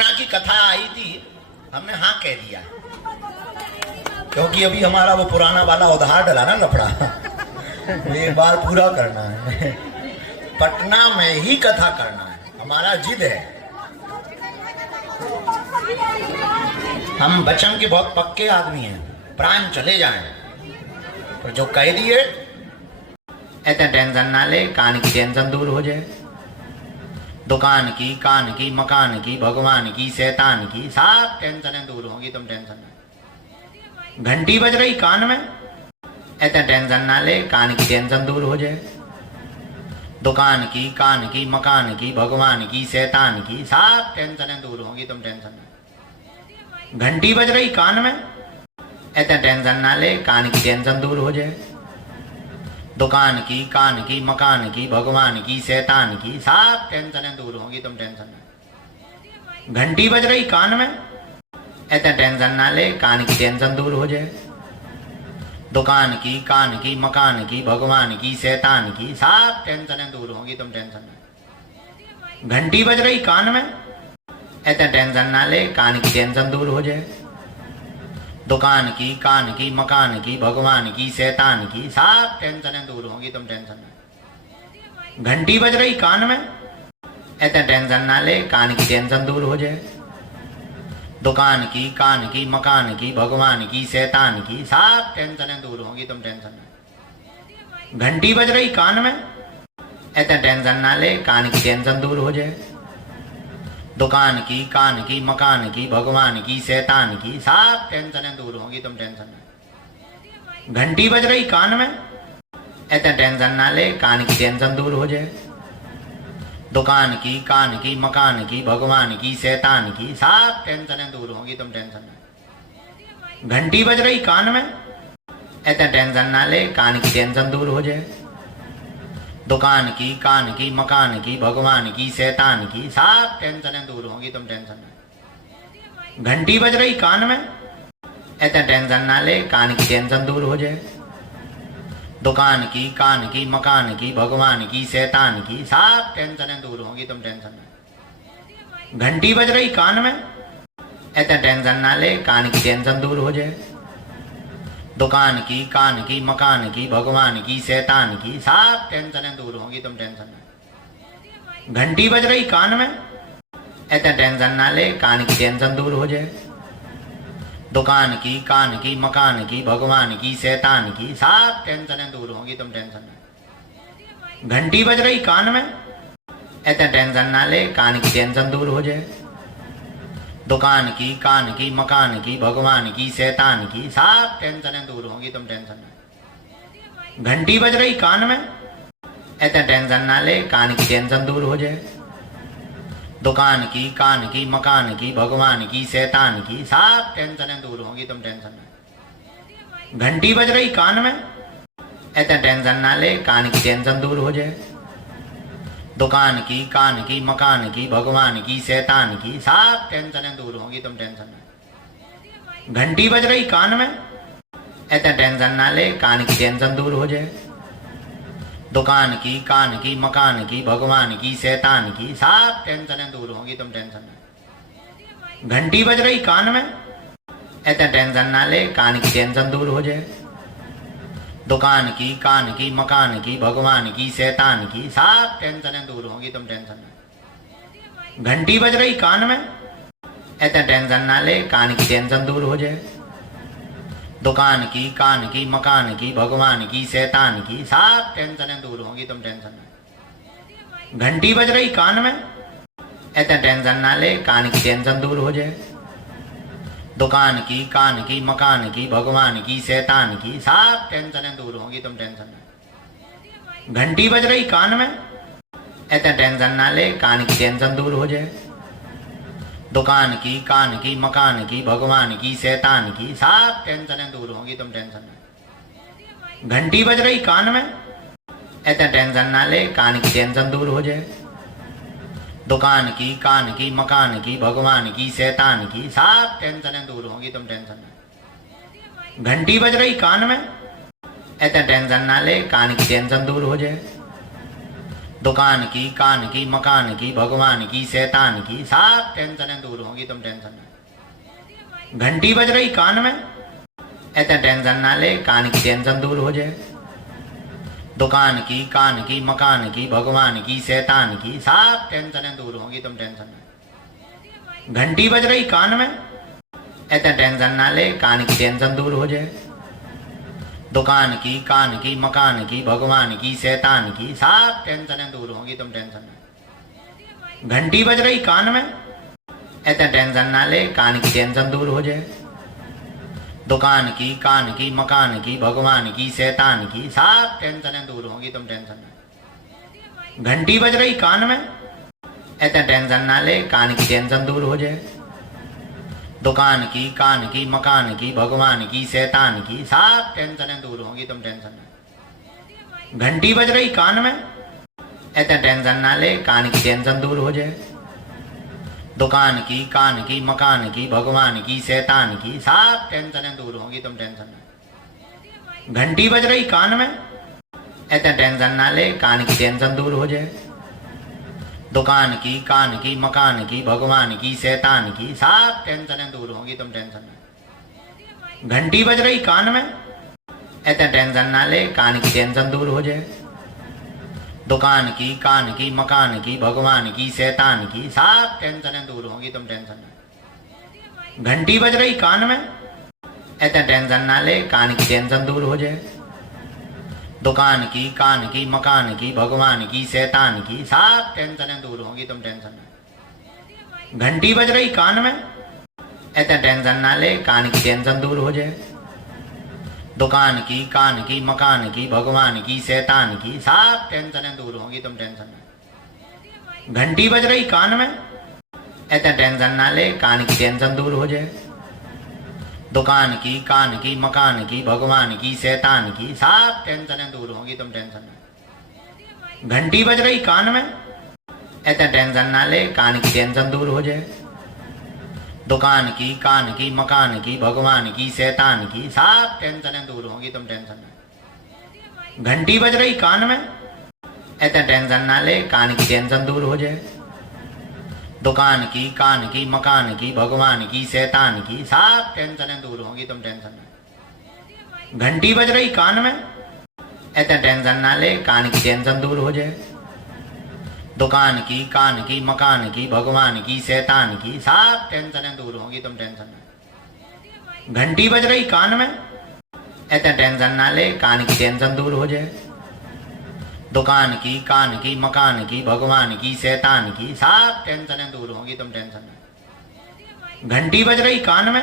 पटना की कथा आई थी, हमने हाँ कह दिया क्योंकि अभी हमारा वो पुराना वाला उधार डला ना लफड़ा, एक बार पूरा करना है। पटना में ही कथा करना है, हमारा जिद है। हम बचन के बहुत पक्के आदमी हैं, प्राण चले जाएं पर जो कह दिए ऐसे टेंशन ना ले, कान की टेंशन दूर हो जाए। दुकान की, कान की, मकान की, भगवान की, शैतान की, सब टेंशनें दूर होंगी, तुम टेंशन नहीं। घंटी बज रही कान में, ऐसे टेंशन ना ले, कान की टेंशन दूर हो जाए। दुकान की, कान की, मकान की, भगवान की, शैतान की, सब टेंशनें दूर होंगी, तुम टेंशन नहीं। घंटी बज रही कान में, ऐसे टेंशन ना ले, कान की टेंशन दूर हो जाए। दुकान की, कान की, मकान की, भगवान की, शैतान की, सब टेंशनें दूर होंगी, तुम टेंशन नहीं। घंटी बज रही कान में, ऐसे टेंशन ना ले, कान की टेंशन दूर हो जाए। दुकान की, कान की, मकान की, भगवान की, शैतान की, सब टेंशनें दूर होंगी, तुम टेंशन नहीं। घंटी बज रही कान में, ऐसे टेंशन ना ले, कान की टेंशन दूर हो जाए। दुकान की, कान की, मकान की, भगवान की, शैतान की, सब टेंशनें दूर होंगी, तुम टेंशन नहीं। घंटी बज रही कान में, ऐसे टेंशन ना ले, कान की टेंशन दूर हो जाए। दुकान की, कान की, मकान की, भगवान की, शैतान की, सब टेंशनें दूर होंगी, तुम टेंशन नहीं। घंटी बज रही कान में, ऐसे टेंशन ना ले, कान की टेंशन दूर हो जाए। दुकान की, कान की, मकान की, भगवान की, शैतान की, सब टेंशनें दूर होंगी, तुम टेंशन नहीं। घंटी बज रही कान में, ऐसे टेंशन ना ले, कान की टेंशन दूर हो जाए। दुकान की, कान की, मकान की, भगवान की, शैतान की, सब टेंशनें दूर होंगी, तुम टेंशन नहीं। घंटी बज रही कान में, ऐसे टेंशन ना ले, कान की टेंशन दूर हो जाए। दुकान की, कान की, मकान की, भगवान की, शैतान की, सब टेंशनें दूर होंगी, तुम टेंशन नहीं। घंटी बज रही कान में, ऐसे टेंशन ना ले, कान की टेंशन दूर हो जाए। दुकान की, कान की, मकान की, भगवान की, शैतान की, सब टेंशनें दूर होंगी, तुम टेंशन नहीं। घंटी बज रही कान में, ऐसे टेंशन ना ले, कान की टेंशन दूर हो जाए। दुकान की, कान की, मकान की, भगवान की, शैतान की, सब टेंशनें दूर होंगी, तुम टेंशन नहीं। घंटी बज रही कान में, ऐसे टेंशन ना ले, कान की टेंशन दूर हो जाए। दुकान की, कान की, मकान की, भगवान की, शैतान की, सब टेंशनें दूर होंगी, तुम टेंशन नहीं। घंटी बज रही कान में, ऐसे टेंशन ना ले, कान की टेंशन दूर हो जाए। दुकान की, कान की, मकान की, भगवान की, शैतान की, सब टेंशनें दूर होंगी, तुम टेंशन नहीं। घंटी बज रही कान में, ऐसे टेंशन ना ले, कान की टेंशन दूर हो जाए। दुकान की, कान की, मकान की, भगवान की, शैतान की, सब टेंशनें दूर होंगी, तुम टेंशन नहीं। घंटी बज रही कान में, ऐसे टेंशन ना ले, कान की टेंशन दूर हो जाए। दुकान की, कान की, मकान की, भगवान की, शैतान की, सब टेंशनें दूर होंगी, तुम टेंशन नहीं। घंटी बज रही कान में, ऐसे टेंशन ना ले, कान की टेंशन दूर हो जाए। दुकान की, कान की, मकान की, भगवान की, शैतान की, सब टेंशनें दूर होंगी, तुम टेंशन नहीं। घंटी बज रही कान में, ऐसे टेंशन ना ले, कान की टेंशन दूर हो जाए। दुकान की, कान की, मकान की, भगवान की, शैतान की, सब टेंशनें दूर होंगी, तुम टेंशन नहीं। घंटी बज रही कान में, ऐसे टेंशन ना ले, कान की टेंशन दूर हो जाए। दुकान की, कान की, मकान की, भगवान की, शैतान की, सब टेंशनें दूर होंगी, तुम टेंशन नहीं। घंटी बज रही कान में, ऐसे टेंशन ना ले, कान की टेंशन दूर हो जाए। दुकान की, कान की, मकान की, भगवान की, शैतान की, सब टेंशनें दूर होंगी, तुम टेंशन नहीं। घंटी बज रही कान में, ऐसे टेंशन ना ले, कान की टेंशन दूर हो जाए। दुकान की, कान की, मकान की, भगवान की, शैतान की, सब टेंशनें दूर होंगी, तुम टेंशन नहीं। घंटी बज रही कान में, ऐसे टेंशन ना ले, कान की टेंशन दूर हो जाए। दुकान की, कान की, मकान की, भगवान की, शैतान की, सब टेंशनें दूर होंगी, तुम टेंशन नहीं। घंटी बज रही कान में, ऐसे टेंशन ना ले, कान की टेंशन दूर हो जाए। दुकान की, कान की, मकान की, भगवान की, शैतान की, सब टेंशनें दूर होंगी, तुम टेंशन नहीं। घंटी बज रही कान में, ऐसे टेंशन ना ले, कान की टेंशन दूर हो जाए। दुकान की, कान की, मकान की, भगवान की, शैतान की, सब टेंशनें दूर होंगी, तुम टेंशन नहीं। घंटी बज रही कान में, ऐसे टेंशन ना ले, कान की टेंशन दूर हो जाए। दुकान की, कान की, मकान की, भगवान की, शैतान की, सब टेंशनें दूर होंगी, तुम टेंशन नहीं। घंटी बज रही कान में, ऐसे टेंशन ना ले, कान की टेंशन दूर हो जाए। दुकान की, कान की, मकान की, भगवान की, शैतान की, सब टेंशनें दूर होंगी, तुम टेंशन नहीं। घंटी बज रही कान में, ऐसे टेंशन ना ले, कान की टेंशन दूर हो जाए। दुकान की, कान की, मकान की, भगवान की, शैतान की, सब टेंशनें दूर होंगी, तुम टेंशन नहीं। घंटी बज रही कान में, ऐसे टेंशन ना ले, कान की टेंशन दूर हो जाए। दुकान की, कान की, मकान की, भगवान की, शैतान की, सब टेंशनें दूर होंगी, तुम टेंशन नहीं। घंटी बज रही कान में, ऐसे टेंशन ना ले, कान की टेंशन दूर हो जाए। दुकान की, कान की, मकान की, भगवान की, शैतान की, सब टेंशनें दूर होंगी, तुम टेंशन नहीं। घंटी बज रही कान में, ऐसे टेंशन ना ले, कान की टेंशन दूर हो जाए। दुकान की, कान की, मकान की, भगवान की, शैतान की, सब टेंशनें दूर होंगी, तुम टेंशन नहीं। घंटी बज रही कान में, ऐसे टेंशन ना ले, कान की टेंशन दूर हो जाए। दुकान की, कान की, मकान की, भगवान की, शैतान की, सब टेंशनें दूर होंगी, तुम टेंशन नहीं। घंटी बज रही कान में, ऐसे टेंशन ना ले, कान की टेंशन दूर हो जाए। दुकान की, कान की, मकान की, भगवान की, शैतान की, सब टेंशनें दूर होंगी, तुम टेंशन नहीं। घंटी बज रही कान में, ऐसे टेंशन ना ले, कान की टेंशन दूर हो जाए। दुकान की, कान की, मकान की, भगवान की, शैतान की, सब टेंशनें दूर होंगी, तुम टेंशन नहीं। घंटी बज रही कान में, ऐसे टेंशन ना ले, कान की टेंशन दूर हो जाए। दुकान की, कान की, मकान की, भगवान की, शैतान की, सब टेंशनें दूर होंगी, तुम टेंशन नहीं। घंटी बज रही कान में, ऐसे टेंशन ना ले, कान की टेंशन दूर हो जाए। दुकान की, कान की, मकान की, भगवान की, शैतान की, सब टेंशनें दूर होंगी, तुम टेंशन नहीं। घंटी बज रही कान में, ऐसे टेंशन ना ले, कान की टेंशन दूर हो जाए। दुकान की, कान की, मकान की, भगवान की, शैतान की, सब टेंशनें दूर होंगी, तुम टेंशन नहीं। घंटी बज रही कान में, ऐसे टेंशन ना ले, कान की टेंशन दूर हो जाए। दुकान की, कान की, मकान की, भगवान की, शैतान की, सब टेंशनें दूर होंगी, तुम टेंशन नहीं। घंटी बज रही कान में,